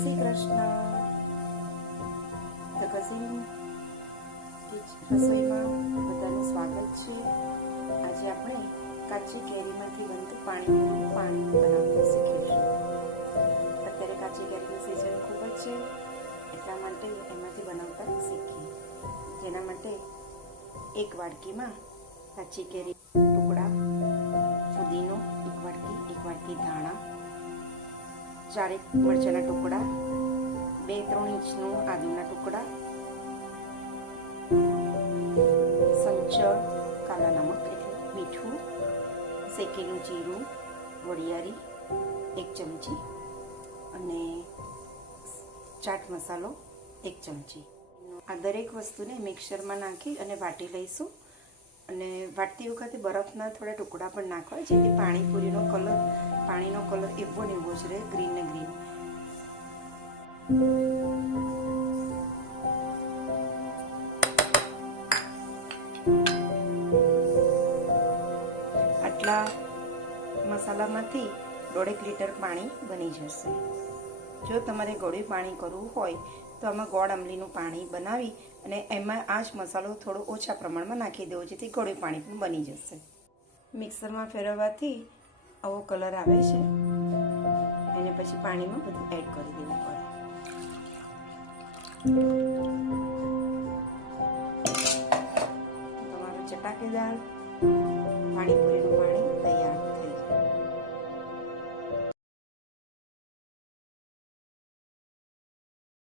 Shri Krishna. The cousin રસોઈમાં બધાનું સ્વાગત છે. આજે આપણે કાચી કેરીમાંથી બનતું પાણી બનાવતા શીખીશું. અત્યારે કાચી કેરીની સિઝન ખૂબ જ છે, એટલા માટે એમાંથી બનાવતા શીખીએ. જેના માટે એક વાડકીમાં કાચી કેરી ટુકડા, ફુદીનો એક વાડકી ધાણા, 4 મરચાંના ટુકડા, 2-3 ઇંચનું આદુના ટુકડા, સંચળ, કાલા નમક એટલે મીઠું, શેકેલું જીરું, વરિયાળી 1 ચમચી અને ચાટ મસાલો 1 ચમચી. આ દરેક વસ્તુને મિક્સરમાં નાખી અને વાટી લઈશું. અને વાટતી વખતે બરફના થોડા ટુકડા પણ નાખવા, જેથી પાણીનો કલર એવો ને એવો જ રહે, ગ્રીન ને ગ્રીન. આટલા મસાલામાંથી 1.5 લીટર પાણી બની જશે. જો તમારે ગળ્યું પાણી કરવું હોય તો આમાં ગોળ આંબલીનું પાણી બનાવી અને એમાં આ જ મસાલો થોડો ઓછા પ્રમાણમાં નાખી દેવો, જેથી ગળ્યું પાણી પણ બની જશે. મિક્સરમાં ફેરવવાથી આવો કલર આવે છે. એને પછી પાણીમાં બધું એડ કરી દેવું પડે. તમારું ચટાકેદાર પાણીપુરીનું